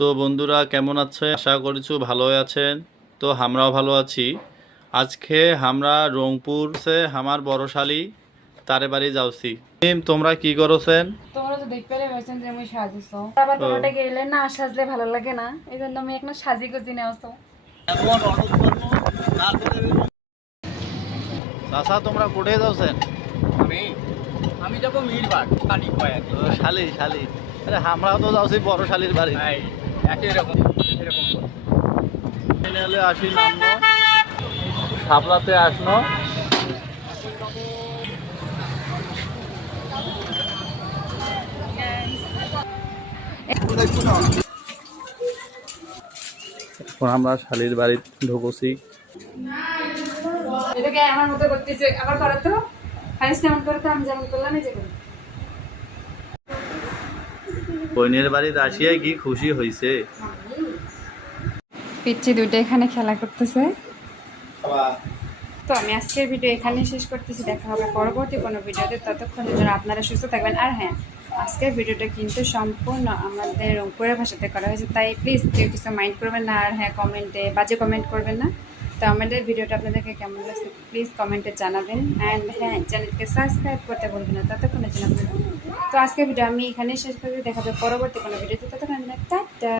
তো বন্ধুরা কেমন আছে, আশা করছি ভালোই আছেন। তো আমরাও ভালো আছি। আজকে আমরা রংপুর সে আমার বড় শালি তারে বাড়ি যাচ্ছি। তোমরা কি করছেন? তোমরা তো দেখতে পেলে হয়েছেন যে আমি সাজিছো আবার কোনোটা গেলে না সাজলে ভালো লাগে না, এই জন্য আমি এখন সাজি গুজি নেওয়াছো। চাচা তোমরা কোথায় যাচ্ছেন? আমি আমি যাবো মিরবাগ শালি কয়েক শালি শালি, আরে আমরাও তো যাচ্ছি বড় শালির বাড়ি। একই রকম এরকম ফাইনালে আসি নামনো সাপলাতে আসনো। এখন আমরা শালির বাড়ি ঢুকছি। এটাকে আমার মতো করতেছে, আবার করো তো ফাইস যেমন করো তো, আমি যেমন করলাম এই যে করি। বোনের বাড়িতে আসিয়া কি খুশি হয়েছে। পিচ্ছি দুইটা এখানে খেলা করতেছে। তো আমি আজকের ভিডিও এখানে শেষ করতেছি, দেখা হবে পরবর্তী কোনো ভিডিওতে। ততক্ষণের জন্য আপনারা সুস্থ থাকবেন। আর হ্যাঁ, আজকের ভিডিওটা কিন্তু সম্পূর্ণ আমাদের রংপুরের ভাষাতে করা হয়েছে, তাই প্লিজ কেউ কিছু মাইন্ড করবেন না। আর হ্যাঁ, কমেন্টে বাজে কমেন্ট করবেন না। তো আমাদের ভিডিওটা আপনাদেরকে কেমন লাগছে প্লিজ কমেন্টে জানাবেন। অ্যান্ড হ্যাঁ, চ্যানেলকে সাবস্ক্রাইব করতে বলবেন না ততক্ষণের জন্য। তো আজকের ভিডিও আমি এখানে শেষ করতে, দেখা হবে পরবর্তী কোনো ভিডিওতে। ততক্ষণের জন্য টাটা।